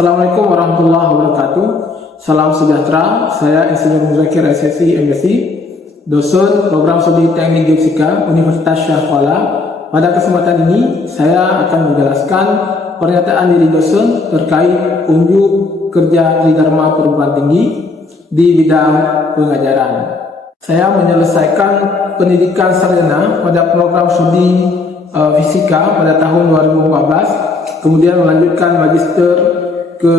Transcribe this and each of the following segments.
Assalamualaikum warahmatullahi wabarakatuh. Salam sejahtera. Saya Insinyur Muzakir SSI MSc, dosen program studi Teknik Geofisika Universitas Syah Kuala. Pada kesempatan ini, saya akan menjelaskan pernyataan diri dosen terkait unjuk kerja Tridharma perguruan tinggi di bidang pengajaran. Saya menyelesaikan pendidikan sarjana pada program studi fisika pada tahun 2014, kemudian melanjutkan magister ke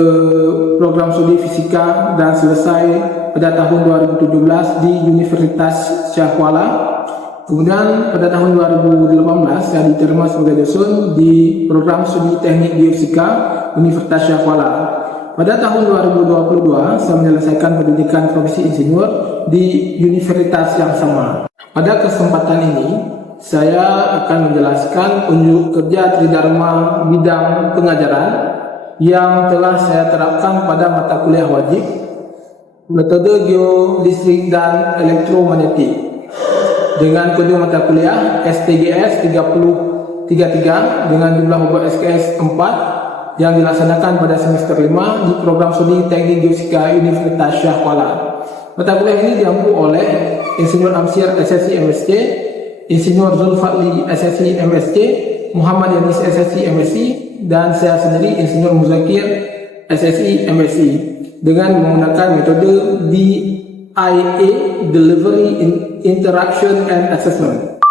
program studi fisika dan selesai pada tahun 2017 di Universitas Syah Kuala. Kemudian pada tahun 2018 saya diterima sebagai dosen di program studi Teknik Geofisika Universitas Syah Kuala. Pada tahun 2022 saya menyelesaikan pendidikan profesi insinyur di universitas yang sama. Pada kesempatan ini saya akan menjelaskan unjuk kerja Tridharma bidang pengajaran yang telah saya terapkan pada mata kuliah wajib metode geolistrik dan elektromagnetik dengan kode mata kuliah STGS 3033 dengan jumlah bobot SKS 4 yang dilaksanakan pada semester 5 di program studi Teknik Geofisika Universitas Syah Kuala. Mata kuliah ini diampu oleh Insinyur Amsyar SSI MSc, Insinyur Zulfadli SSI MSc, Muhammad Yanis SSI MSc, dan saya sendiri Insinyur Muzakir SSI MSc dengan menggunakan metode DIA Delivery Interaction and Assessment.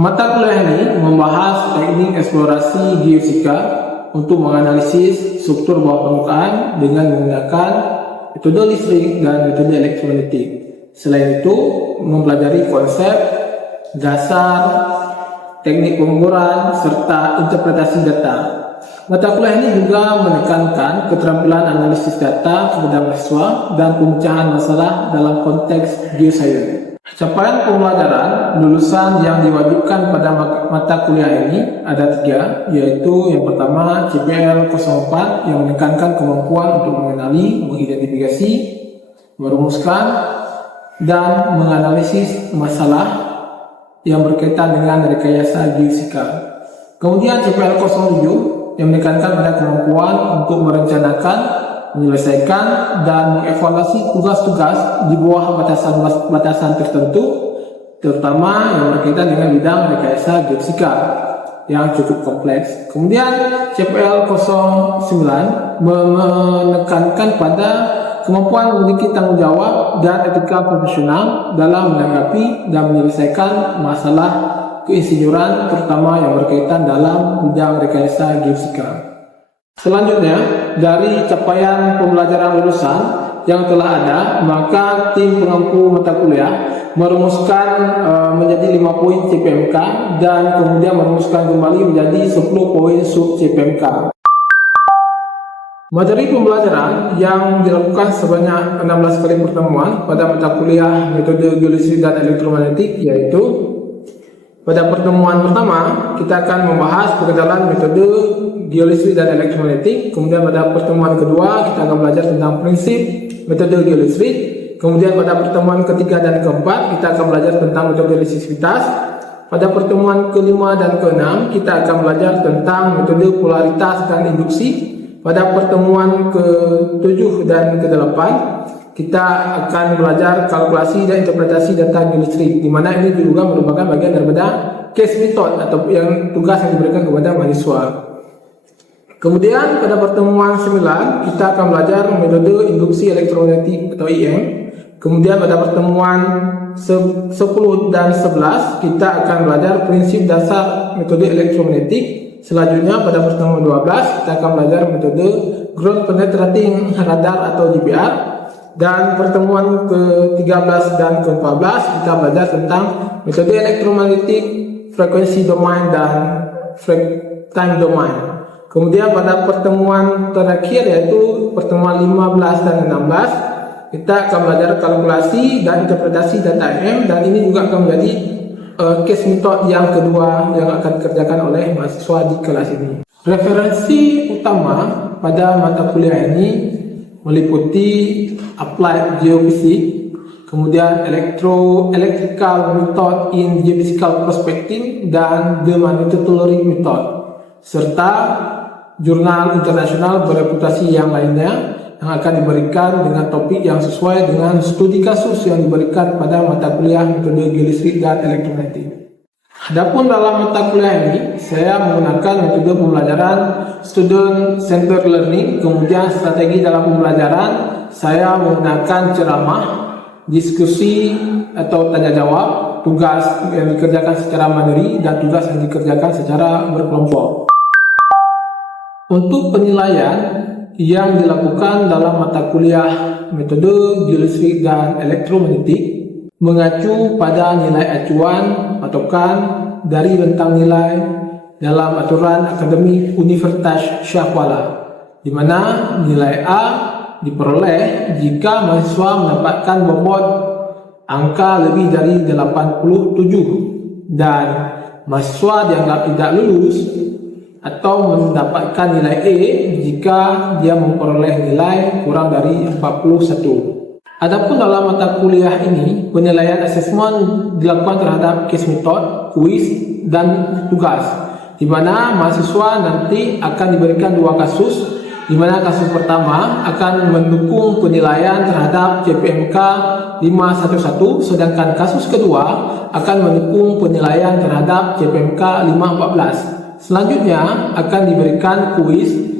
Mata kuliah ini membahas teknik eksplorasi geofisika untuk menganalisis struktur bawah permukaan dengan menggunakan metode listrik dan metode elektromagnetik. Selain itu, mempelajari konsep, dasar, teknik pengukuran, serta interpretasi data. Mata kuliah ini juga menekankan keterampilan analisis data kepada mahasiswa dan pemecahan masalah dalam konteks geosains. Capaian pembelajaran lulusan yang diwajibkan pada mata kuliah ini ada 3, yaitu yang pertama CPL 04 yang menekankan kemampuan untuk mengenali, mengidentifikasi, merumuskan, dan menganalisis masalah yang berkaitan dengan rekayasa geofisika. Kemudian CPL 07 yang menekankan pada kemampuan untuk merencanakan, menyelesaikan, dan mengevaluasi tugas-tugas di bawah batasan tertentu, terutama yang berkaitan dengan bidang rekayasa geofisika yang cukup kompleks. Kemudian CPL 09 menekankan pada kemampuan memiliki tanggung jawab dan etika profesional dalam menanggapi dan menyelesaikan masalah keinsinyuran, terutama yang berkaitan dalam bidang rekayasa geofisika. Selanjutnya, dari capaian pembelajaran lulusan yang telah ada, maka tim pengampu mata kuliah merumuskan menjadi 5 poin CPMK dan kemudian merumuskan kembali menjadi 10 poin sub CPMK. Materi pembelajaran yang dilakukan sebanyak 16 kali pertemuan pada mata kuliah metode geolistrik dan elektromagnetik, yaitu pada pertemuan pertama kita akan membahas pengenalan metode geolistrik dan elektromagnetik. Kemudian pada pertemuan kedua kita akan belajar tentang prinsip metode geolistrik. Kemudian pada pertemuan ketiga dan keempat kita akan belajar tentang metode listisitas. Pada pertemuan kelima dan keenam kita akan belajar tentang metode polaritas dan induksi. Pada pertemuan ke-7 dan ke-8 kita akan belajar kalkulasi dan interpretasi data geolistrik, di mana ini juga merupakan bagian daripada case method atau yang tugas yang diberikan kepada mahasiswa. Kemudian pada pertemuan 9 kita akan belajar metode induksi elektromagnetik atau IM. Kemudian pada pertemuan 10 dan 11 kita akan belajar prinsip dasar metode elektromagnetik. Selanjutnya pada pertemuan 12 kita akan belajar metode ground penetrating radar atau GPR, dan pertemuan ke-13 dan ke-14 kita belajar tentang metode elektromagnetik, frekuensi domain, dan time domain. Kemudian pada pertemuan terakhir yaitu pertemuan 15 dan 16 kita akan belajar kalkulasi dan interpretasi data IM, dan ini juga akan menjadi case method yang kedua yang akan dikerjakan oleh mahasiswa di kelas ini. Referensi utama pada mata kuliah ini meliputi Applied Geophysics, kemudian Electrical Method in Geophysical Prospecting, dan The Magnetotelluric Method, serta jurnal internasional bereputasi yang lainnya yang akan diberikan dengan topik yang sesuai dengan studi kasus yang diberikan pada mata kuliah metode geolistrik dan elektromagnetik. Adapun dalam mata kuliah ini, saya menggunakan metode pembelajaran student centered learning. Kemudian strategi dalam pembelajaran, saya menggunakan ceramah, diskusi atau tanya jawab, tugas yang dikerjakan secara mandiri dan tugas yang dikerjakan secara berkelompok. Untuk penilaian yang dilakukan dalam mata kuliah metode geolistrik dan elektromagnetik mengacu pada nilai acuan patokan dari rentang nilai dalam aturan akademik Universitas Syah Kuala, di mana nilai A diperoleh jika mahasiswa mendapatkan bobot angka lebih dari 87 dan mahasiswa dianggap tidak lulus atau mendapatkan nilai E jika dia memperoleh nilai kurang dari 41. Adapun dalam mata kuliah ini, penilaian asesmen dilakukan terhadap case method, kuis, dan tugas, di mana mahasiswa nanti akan diberikan dua kasus, di mana kasus pertama akan mendukung penilaian terhadap CPMK 511, sedangkan kasus kedua akan mendukung penilaian terhadap CPMK 514. Selanjutnya akan diberikan kuis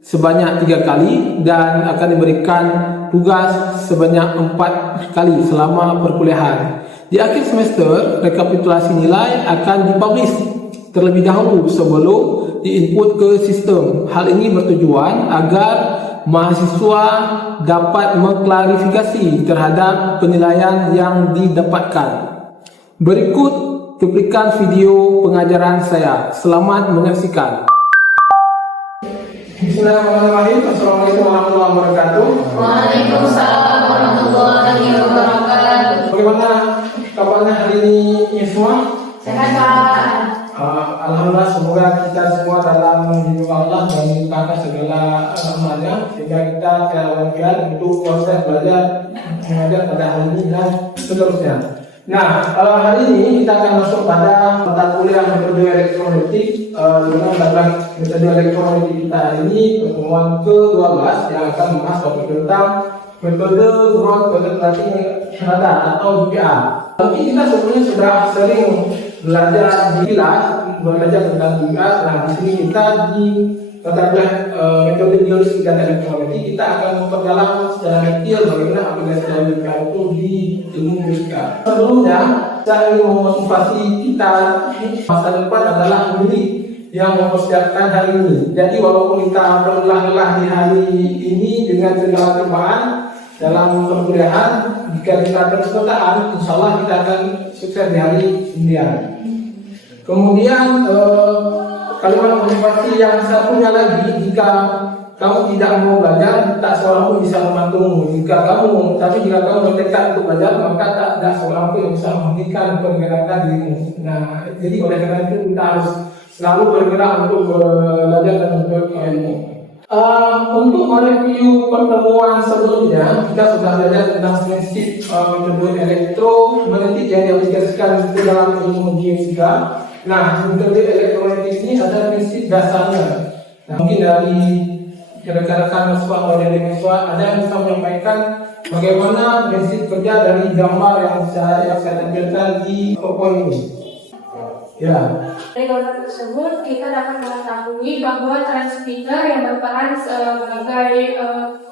sebanyak 3 kali dan akan diberikan tugas sebanyak 4 kali selama perkuliahan. Di akhir semester, rekapitulasi nilai akan dipublish terlebih dahulu sebelum diinput ke sistem. Hal ini bertujuan agar mahasiswa dapat mengklarifikasi terhadap penilaian yang didapatkan. Berikut cuplikan video pengajaran saya. Selamat menyaksikan. Bismillahirrahmanirrahim. Assalamualaikum warahmatullahi wabarakatuh. Waalaikumsalam warahmatullahi wabarakatuh. Bagaimana kabarnya hari ini semua? Sehat Pak. Alhamdulillah, semoga kita semua dalam lindungan Allah dan melimpahkan segala rahmatnya sehingga kita terwakil untuk proses belajar mengajar pada hari ini dan seterusnya. Nah, hari ini kita akan masuk pada mata kuliah metode elektromagnetik. Dengan dalam metode elektromagnetik kita hari ini pertemuan ke-12 yang akan membahas topik tentang metode growth penetrasi radar atau GPR. Mungkin kita sebelumnya sudah sering belajar di kelas, belajar tentang GPR. Nah, di sini kita di mata kuliah metode geologis dan elektromagnetik kita akan memperdalam secara detail bagaimana aplikasi GPR itu di ilmu fisika. Sebelumnya, saya ingin memotivasi kita masa depan adalah milik yang mempersiapkan hari ini. Jadi walaupun kita berlelah-lelah di hari ini dengan segala cobaan dalam perkuliahan, jika kita terus bertahan, insya Allah kita akan sukses di hari kemudian. Kemudian kalimat motivasi yang satunya lagi, jika kamu tidak mau belajar, tak seorang pun bisa membantumu. Jika kamu bertekad untuk belajar, maka tak seorang pun yang bisa menghentikan pergerakan dirimu. Nah, jadi oleh karena itu kita harus selalu bergerak untuk belajar dan untuk ilmu. Untuk mereview pertemuan sebelumnya, kita sudah belajar tentang prinsip metode elektromagnetik yang diaplikasikan di dalam ilmu geofisika. Nah, metode elektromagnetik ini ada prinsip dasarnya. Nah, mungkin dari rekan-rekan mahasiswa dari mahasiswa ada yang bisa menyampaikan bagaimana prinsip kerja dari gambar yang saya tampilkan di PowerPoint ini. Ya. Dari gambar tersebut kita dapat mengetahui bahwa transmitter yang berperan sebagai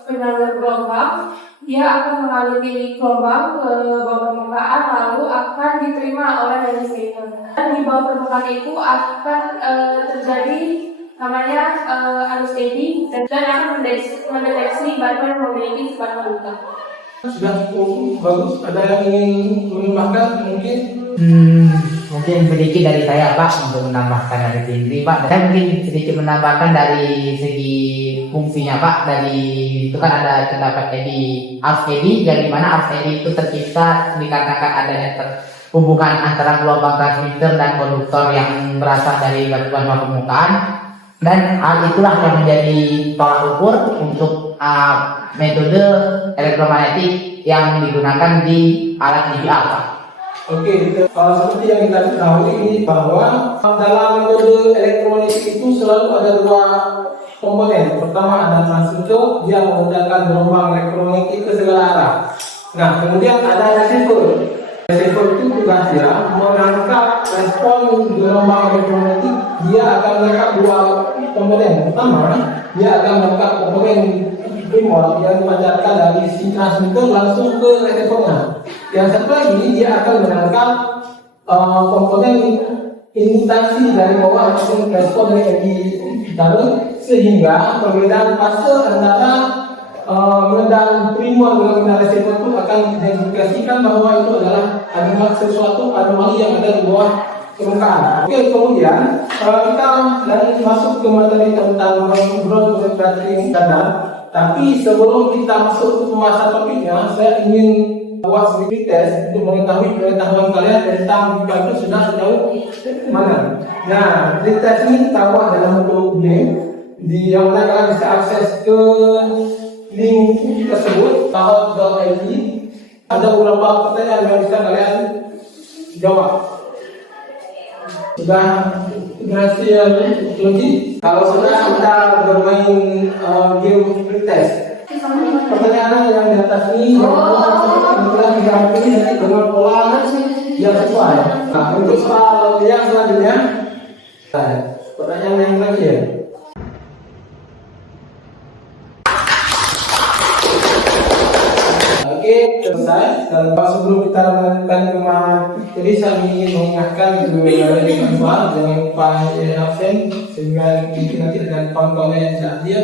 penyalur gelombang, dia akan mengaliri gelombang ke bawah permukaan lalu akan diterima oleh receiver. Dan di bawah permukaan itu akan terjadi namanya unsteady dan akan mendeteksi batu yang memiliki sifat luka. Sudah cukup bagus. Ada yang ingin menambahkan mungkin? Mungkin sedikit dari saya Pak untuk menambahkan dari Findri Pak. Saya mungkin sedikit menambahkan dari segi fungsinya Pak. Dari itu kan ada terdapat arus eddy yang dimana arus eddy itu tercipta dikarenakan adanya hubungan antara gelombang transmitter dan konduktor yang berasal dari batuan bawah permukaan. Dan hal itulah yang menjadi tolak ukur untuk metode elektromagnetik yang digunakan di alat GPR Pak. Oke, seperti yang kita ketahui ini bahwa dalam metode elektronik itu selalu ada dua komponen. Pertama ada transistor, dia menggunakan gelombang elektronik ke segala arah. Nah, kemudian ada receiver. Receiver itu tugasnya menangkap respon gelombang elektronik. Dia akan menangkap dua komponen. Pertama, dia akan menangkap komponen primor yang dipancarkan dari si transmitter langsung ke receivernya. Yang satu lagi dia akan menangkap komponen imitasi dari bawah ataupun respon yang ditaruh, sehingga perbedaan fase antara medan primor dengan receiver itu akan diindikasikan bahwa itu adalah sesuatu anomali yang ada di bawah permukaan. Oke, kemudian kita masuk ke materi tentang broad battery standar. Tapi sebelum kita masuk ke pembahasan topiknya, saya ingin buat sedikit tes untuk mengetahui pengetahuan kalian tentang BIPA itu sudah sejauh mana. Nah, di tes ini kita buat dalam bentuk game, di yang mana kalian bisa akses ke link tersebut tahot.id. Ada beberapa pertanyaan yang bisa kalian jawab. Sudah berhasil lagi? Kalau sudah, kita bermain game pretest. Pertanyaan yang di atas ini kemudian diganti dengan pola yang sesuai. Nah, untuk soal yang selanjutnya, pertanyaan yang terakhir. Oke, selesai. Dan sebelum kita melanjutkan ke materi, saya ingin mengingatkan kepada soal jangan lupa absen sehingga nanti dengan kawan-kawan yang tidak hadir.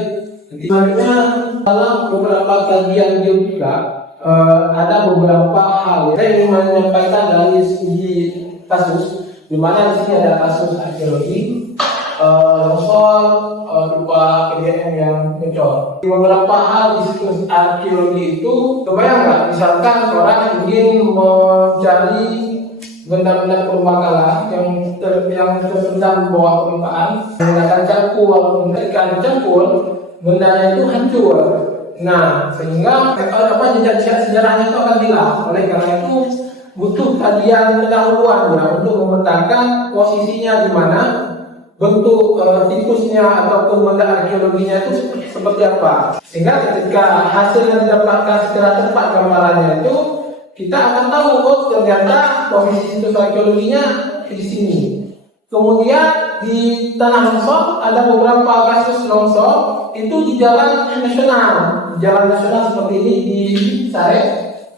Sebenarnya dalam beberapa kajian geofisika ada beberapa hal saya ingin menyampaikan dari segi kasus, di mana di sini ada kasus arkeologi, longsor, berupa kejadian yang muncul. Di beberapa hal di siklus arkeologi itu, kebayang nggak? Misalkan orang ingin mencari benda-benda purbakala yang terpendam di bawah permukaan menggunakan cangkul, walaupun ketika dicampur bendanya itu hancur. Nah, sehingga jejak sejarahnya itu akan hilang. Oleh karena itu butuh kajian pendahuluan untuk memetakan posisinya di mana, bentuk tikusnya ataupun benda arkeologinya itu seperti apa. Sehingga ketika hasil yang didapatkan secara tepat gambarannya itu, kita akan tahu ternyata posisi situs arkeologinya di sini. Kemudian di tanah longsor ada beberapa kasus longsor itu di jalan nasional seperti ini di Sarek.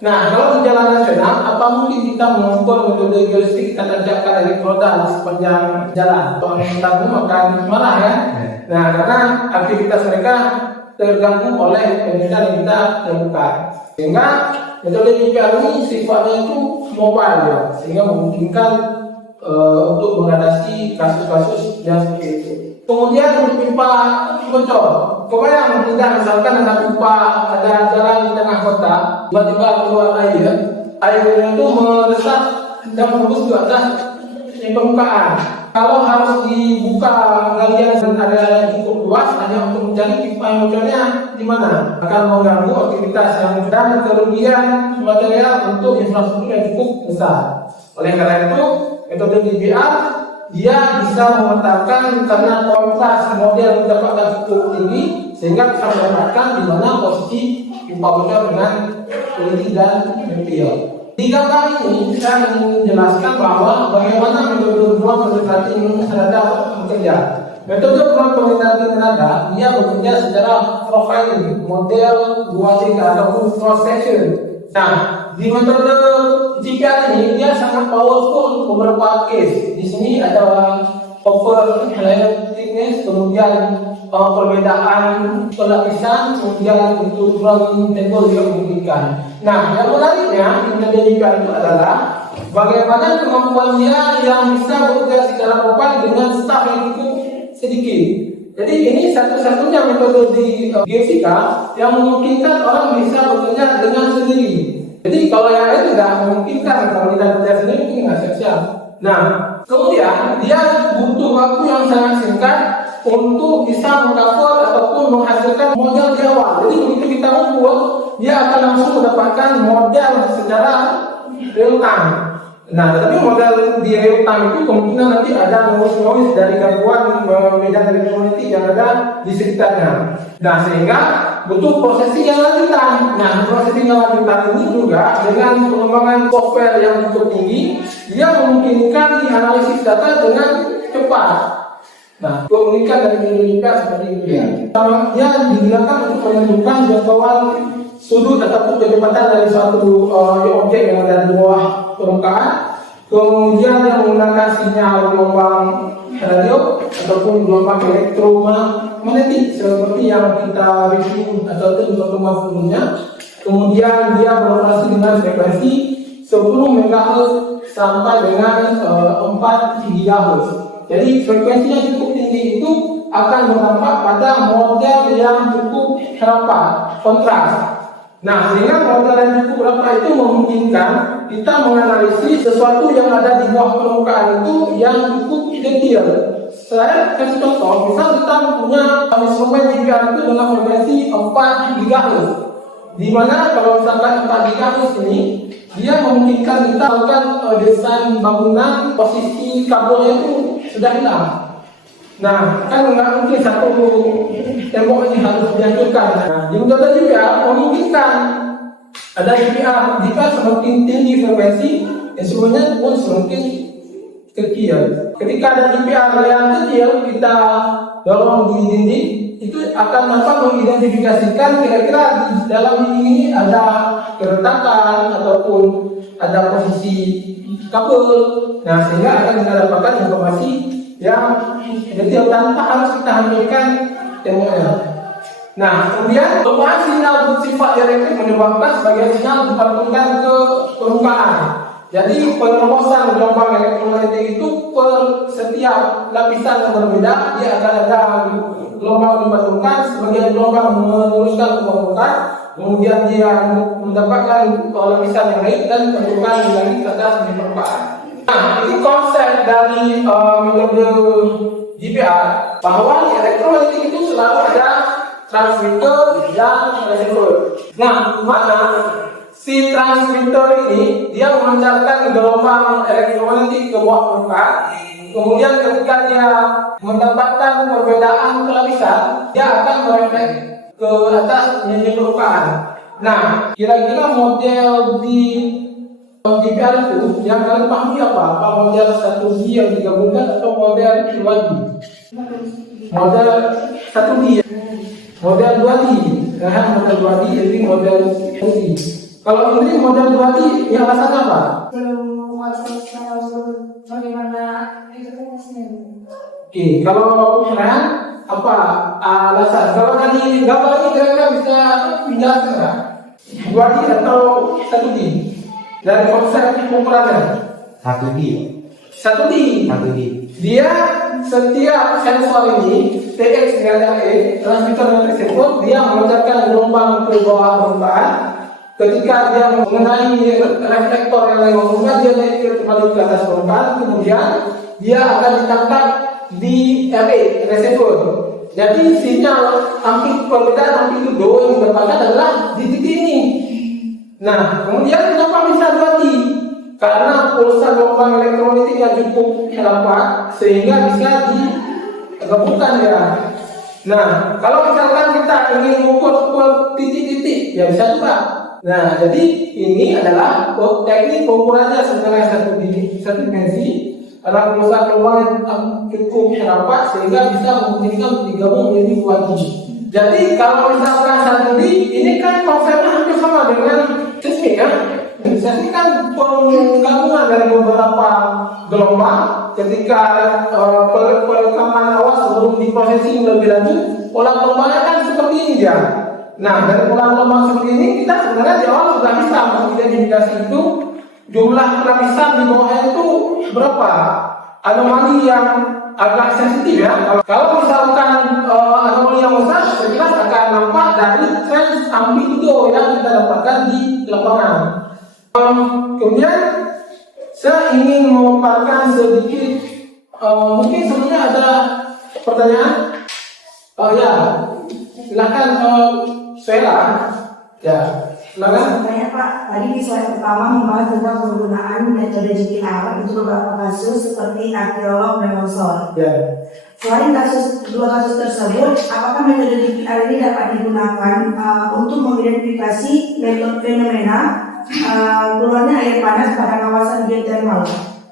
Nah, kalau di jalan nasional, apa mungkin kita mengukur metode geolistik kita tancapkan elektroda di sepanjang jalan? Kalau kita akan marah kan? Nah, karena aktivitas mereka terganggu oleh penelitian yang kita lakukan. Sehingga metode BIPA ini sifatnya itu mobile ya, sehingga memungkinkan untuk mengatasi kasus-kasus yang seperti itu. Kemudian untuk pipa bocor, kebayang tidak misalkan ada pipa, ada jalan di tengah kota, tiba-tiba keluar airnya itu meresap dan menembus ke atas permukaan. Kalau harus dibuka galian dan ada yang cukup luas hanya untuk mencari pipa yang bocornya di mana, akan mengganggu aktivitas yang dan kerugian material untuk infrastruktur yang cukup besar. Oleh karena itu, metode DBA dia bisa memetakan karena kontras model mendapatkan cukup tinggi sehingga bisa mendapatkan di mana posisi pipa bocor dengan teliti dan detail. Di gambar ini saya ingin menjelaskan bahwa bagaimana metode ruang penetrasi ini terhadap bekerja. Metode ruang penetrasi tenaga dia bekerja secara profiling, model 2 ataupun cross section. Nah, di metode jika ini dia sangat powerful untuk beberapa case. Di sini ada over layer thickness, kemudian perbedaan pelapisan, kemudian untuk ground table juga memungkinkan. Nah, yang menariknya metode jika itu adalah bagaimana kemampuan dia yang bisa bekerja secara profile dengan staff yang cukup sedikit. Jadi ini satu-satunya metode di geofisika yang memungkinkan orang bisa bekerja dengan sendiri. Jadi kalau yang lain tidak memungkinkan, kalau kita bekerja sendiri mungkin nggak siap-siap. Nah, kemudian dia butuh waktu yang sangat singkat untuk bisa mengcover ataupun menghasilkan model di awal. Jadi begitu kita ukur, dia akan langsung mendapatkan model secara real time. Nah, tapi model di real time itu kemungkinan nanti ada noise dari gangguan medan elektromagnetik yang ada di sekitarnya. Nah, sehingga butuh prosesi yang lanjutan. Nah, prosesi yang lanjutan ini juga dengan pengembangan software yang cukup tinggi, dia memungkinkan analisis data dengan cepat. Nah, komunikan dari Indonesia seperti itu ya. Dia digunakan untuk menentukan jangkauan sudut ataupun kecepatan dari suatu objek yang ada di bawah permukaan. Kemudian dia menggunakan sinyal gelombang radio ataupun gelombang elektromagnetik seperti yang kita review atau pertemuan sebelumnya. Kemudian dia beroperasi dengan frekuensi 10 MHz sampai dengan 4 GHz. Jadi frekuensi yang cukup tinggi itu akan berdampak pada model yang cukup rapat, kontras. Nah, sehingga model yang cukup rapat itu memungkinkan kita menganalisis sesuatu yang ada di bawah permukaan itu yang cukup detail. Saya kasih contoh, misal kita punya instrumen GPR itu dengan frekuensi 4 GHz, di mana kalau misalkan 4 GHz ini dia memungkinkan kita melakukan desain bangunan, posisi kabelnya itu sudah hilang. Nah, kan nggak mungkin satu tembok ini harus dihancurkan. Nah, di model juga memungkinkan ada GPR. Jika semakin tinggi frekuensi, instrumennya pun semakin kecil. Ketika ada GPR yang kecil, kita dorong di dinding, itu akan dapat mengidentifikasikan kira-kira di dalam dinding ini ada keretakan ataupun ada posisi kabel. Nah, sehingga akan kita dapatkan informasi yang detail tanpa harus kita hancurkan temboknya. Nah, kemudian perubahan sinyal bersifat elektrik menyebabkan sebagian sinyal dipantulkan ke permukaan. Jadi penerosan gelombang elektromagnetik itu per setiap lapisan yang berbeda dia akan ada gelombang dipantulkan, sebagian gelombang meneruskan ke permukaan, kemudian dia mendapatkan lapisan yang lain dan dipantulkan lagi ke atas di permukaan. Nah, ini konsep dari metode GPR bahwa elektromagnetik itu selalu ada transmitter dan receiver. Nah, mana si transmitter ini dia memancarkan gelombang elektromagnetik ke bawah permukaan. Kemudian ketika dia mendapatkan perbedaan lapisan, dia akan merefleks ke atas menjadi permukaan. Nah, kira-kira model di GPR itu yang kalian pahami apa model 1D yang digabungkan atau model 2D? Model 1D, model 2D, model 2D jadi model 2D. Kalau ini model 2D, yang alasannya apa? Belum menguasai bagaimana interpretasinya. Oke, kalau Rehan apa alasan? Kalau tadi gambar ini kira-kira bisa menjelaskan nggak? 2D atau 1D? Dari konsep ukurannya 1D. 1D. Dia setiap sensor ini TX dengan E, transmitter dan receiver, dia memancarkan gelombang ke bawah permukaan. Ketika dia mengenai reflektor yang lain permukaan, dia naik kembali ke atas permukaan. Kemudian dia akan ditangkap di RE, receiver. Jadi sinyal perbedaan amplitudo yang didapatkan adalah di titik ini. Nah, kemudian kenapa bisa 2D? Karena pulsa gelombang elektromagnetik yang cukup rapat sehingga bisa digabungkan ya. Nah, kalau misalkan kita ingin mengukur titik-titik, ya bisa juga. Nah, jadi ini adalah teknik pengukurannya sebenarnya satu dimensi. Karena pulsa gelombang yang cukup rapat sehingga bisa memungkinkan digabung menjadi 2D. Jadi kalau misalkan 1D, ini kan konsepnya hampir sama dengan seismik ya. Seismik kan penggabungan dari beberapa gelombang. Ketika perekaman awal sebelum diprosesing lebih lanjut, pola gelombangnya kan seperti ini ya. Nah, dari pola gelombang seperti ini kita sebenarnya di awal sudah bisa mengidentifikasi itu jumlah lapisan di bawahnya itu berapa. Anomali yang agak sensitif ya. Kalau misalkan anomali yang besar, jelas akan nampak dari trend amplitudo yang kita dapatkan di lapangan. Kemudian saya ingin memaparkan sedikit, mungkin sebelumnya ada pertanyaan. Ya, silakan Sheila. Ya, silakan. Pak, tadi di slide pertama membahas tentang penggunaan metode GPR untuk beberapa kasus seperti arkeolog dan longsor. Ya. Selain dua kasus tersebut, apakah metode GPR ini dapat digunakan untuk mengidentifikasi fenomena keluarnya air panas pada kawasan geothermal?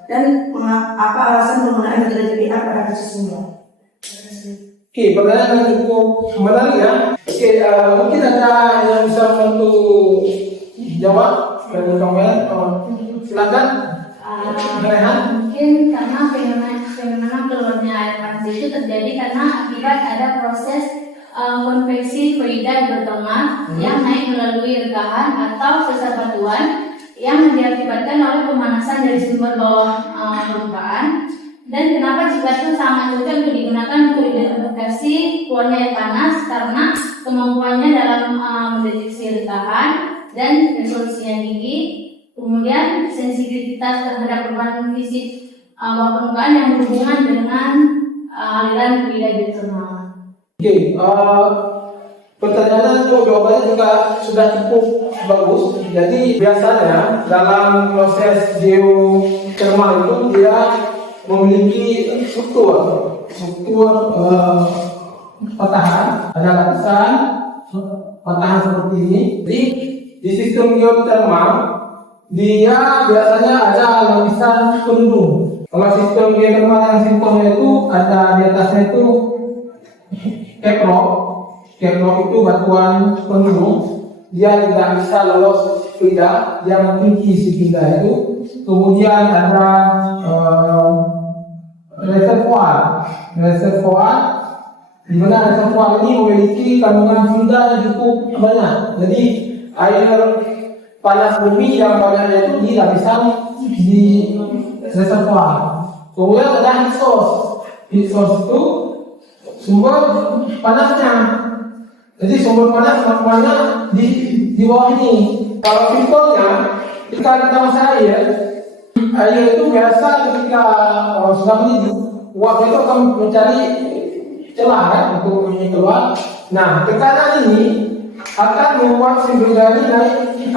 Dan apa alasan penggunaan metode GPR pada kasus ini? Oke, pertanyaan yang cukup menarik ya. Oke, mungkin ada yang bisa membantu jawab dari kamera. Silakan. Rehan. Mungkin karena fenomena keluarnya air panas itu terjadi karena akibat ada proses konveksi fluida hidrotermal yang naik melalui rekahan atau sesar batuan yang diakibatkan oleh pemanasan dari sumber bawah permukaan. Dan kenapa jika itu sangat cocok untuk digunakan untuk identifikasi keluarnya air panas karena kemampuannya dalam mendeteksi rekahan dan resolusinya tinggi, kemudian sensitivitas terhadap perubahan fisik bawah permukaan yang berhubungan dengan aliran fluida hidrotermal. Oke, pertanyaannya jawabannya juga sudah cukup bagus. Jadi biasanya dalam proses geothermal itu dia memiliki struktur patahan, ada lapisan patahan seperti ini. Jadi di sistem geothermal dia biasanya ada lapisan pelindung. Kalau sistem geothermal yang simpelnya itu ada di atasnya itu keprok itu batuan pelindung, dia tidak bisa lolos fluida yang tinggi si fluida itu. Kemudian ada reservoir di mana reservoir ini memiliki kandungan fluida yang cukup banyak. Jadi air panas bumi yang banyaknya itu di lapisan di reservoir. Kemudian ada heat source itu sumber panasnya. Jadi sumber panas makanya di bawah ini. Kalau simpelnya ketika kita masak air itu biasa ketika sudah mendidih, uap itu akan mencari celah kan untuk keluar. Nah, tekanan ini akan membuat si fluida naik ke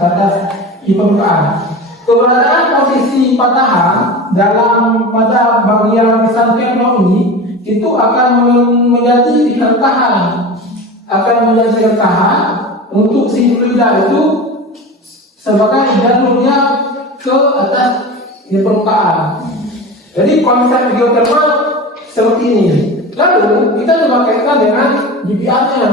atas di permukaan. Keberadaan posisi patahan dalam pada bagian lapisan keprok ini itu akan menjadi rekahan untuk si fluida itu sebagai jalurnya ke atas di permukaan. Jadi konsep geothermal seperti ini. Lalu kita coba kaitkan dengan GPR-nya.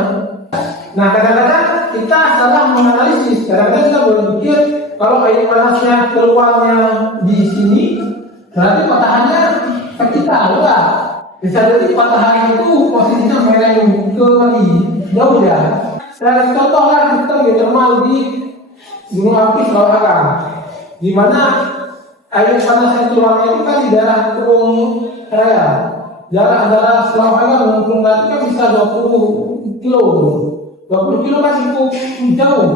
Nah, kadang-kadang kita salah menganalisis. Kadang-kadang kita berpikir kalau air panasnya keluarnya di sini, berarti patahannya vertikal, enggak? Bisa jadi patahan itu posisinya mereng ke kali jauh ya. Saya contohlah sistem geothermal di Gunung Api Sulawesi, di mana air panas yang keluar itu kan di daerah Kurung Raya. Jarak antara Sulawesi dan Kurung Raya kan bisa 20 kilo. 20 kilo kan cukup jauh.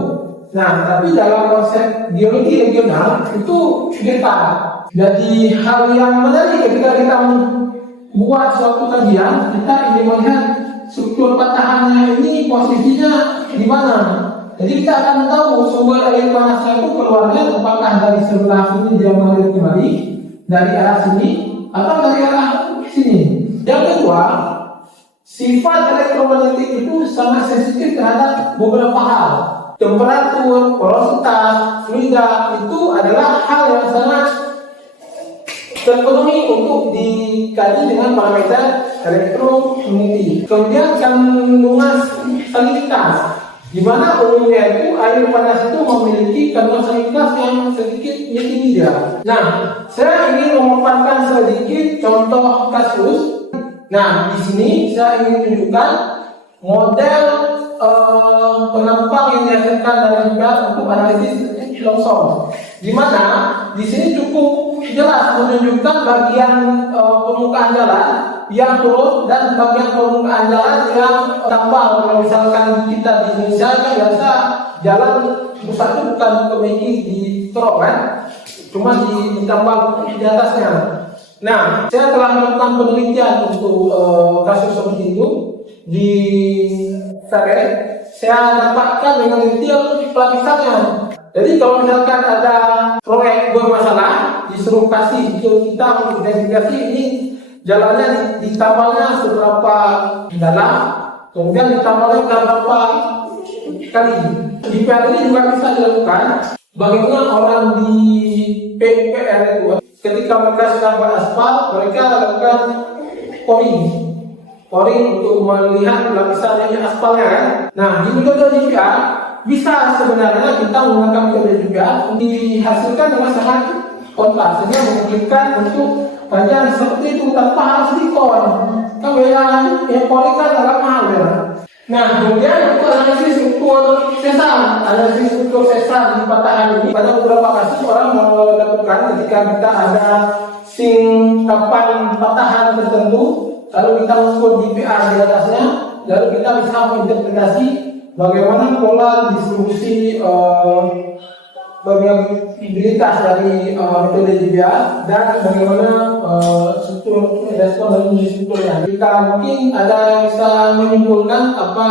Nah, tapi dalam konsep geologi regional itu dekat. Jadi hal yang menarik ketika kita buat suatu kajian, kita ingin melihat struktur patahannya ini posisinya di mana. Jadi kita akan tahu sumber air panasnya itu keluarnya apakah dari sebelah sini dia mengalir kembali dari arah sini atau dari arah sini. Yang kedua, sifat elektromagnetik itu sangat sensitif terhadap beberapa hal. Temperatur, porositas, fluida itu adalah hal yang sangat terpenuhi untuk dikaji dengan parameter elektromagnetik. Kemudian kandungan salinitas, di mana umumnya itu air panas itu memiliki kandungan salinitas yang sedikit tinggi dia. Nah, saya ingin memaparkan sedikit contoh kasus. Nah, di sini saya ingin tunjukkan model penampang yang dihasilkan dari GPR untuk analisis longsor. Di mana di sini cukup jelas menunjukkan bagian permukaan jalan yang turun dan bagian permukaan jalan yang tambal. Kalau misalkan kita di Indonesia kan biasa jalan pusat itu bukan memiliki di truk kan, cuma ditambal di atasnya. Nah, saya telah melakukan penelitian untuk kasus seperti itu. di Sare saya dapatkan dengan detail pelapisannya. Jadi kalau misalkan ada proyek bermasalah, disuruh kasih kita untuk identifikasi ini jalannya ditambahnya seberapa dalam, kemudian ditambahnya berapa kali. Di PR ini juga bisa dilakukan. Bagaimana orang di PPR itu ketika mereka sedang beraspal, mereka lakukan pouring untuk melihat lapisan aspalnya kan. Nah, di metode DPR bisa sebenarnya kita menggunakan metode DPR dihasilkan dengan sangat kontas, sehingga memungkinkan untuk panjang seperti itu tanpa harus dikon. Kan yang pouring kan agak mahal ya. Nah, kemudian untuk analisis ukur sesar di patahan ini pada beberapa kasus orang melakukan ketika kita ada singkapan patahan tertentu, lalu kita ukur DPR di atasnya, lalu kita bisa menginterpretasi bagaimana pola distribusi variabilitas dari metode DPR dan bagaimana struktur respon dari strukturnya. Jika mungkin ada yang bisa menyimpulkan apa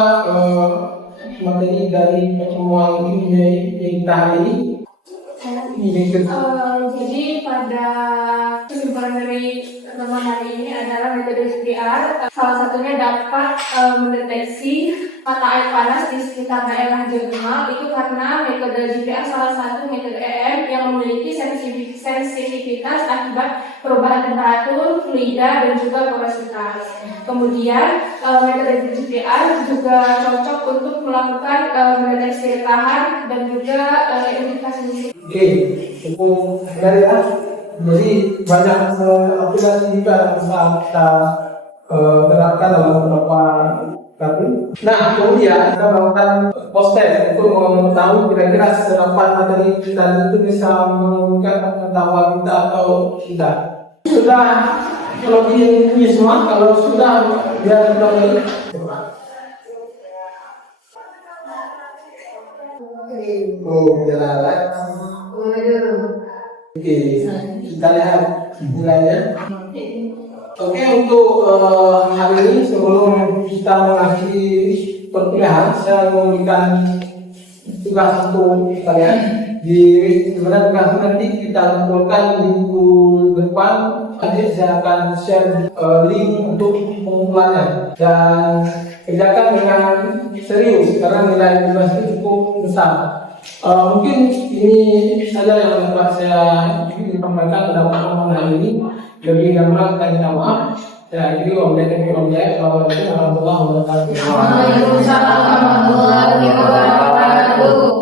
materi dari pertemuan kita hari ini. Jadi pada kesimpulan dari pertemuan hari ini adalah metode DPR salah satunya dapat mendeteksi mata air panas di sekitar daerah geotermal itu karena metode DPR salah satu metode EM yang memiliki sensitivitas akibat perubahan temperatur, fluida dan juga porositas. Kemudian metode DPR juga cocok untuk melakukan mendeteksi retahan dan juga identifikasi. Oke, cukup dari ya. Jadi banyak aplikasi juga yang bisa kita terapkan dalam beberapa kartu. Nah, kemudian kita melakukan post-test untuk mengetahui kira-kira seberapa materi kita itu bisa mengungkapkan pengetahuan kita atau tidak. Sudah kalau ini semua, kalau sudah biar kita mulai. Oh, jalan. Oke, kita lihat nilainya. Oke, untuk hari ini sebelum kita mengakhiri perkuliahan, saya memberikan tugas untuk kalian. Sebenarnya tugas nanti kita kumpulkan minggu depan. Nanti saya akan share link untuk pengumpulannya dan kerjakan dengan serius karena nilai tugas itu cukup besar. Mungkin ini saja yang dapat saya sampaikan pada pertemuan hari ini. Lebih gambar dan minta maaf. Saya akhiri wabillahi taufiq. Assalamualaikum warahmatullahi wabarakatuh. Waalaikumsalam warahmatullahi wabarakatuh.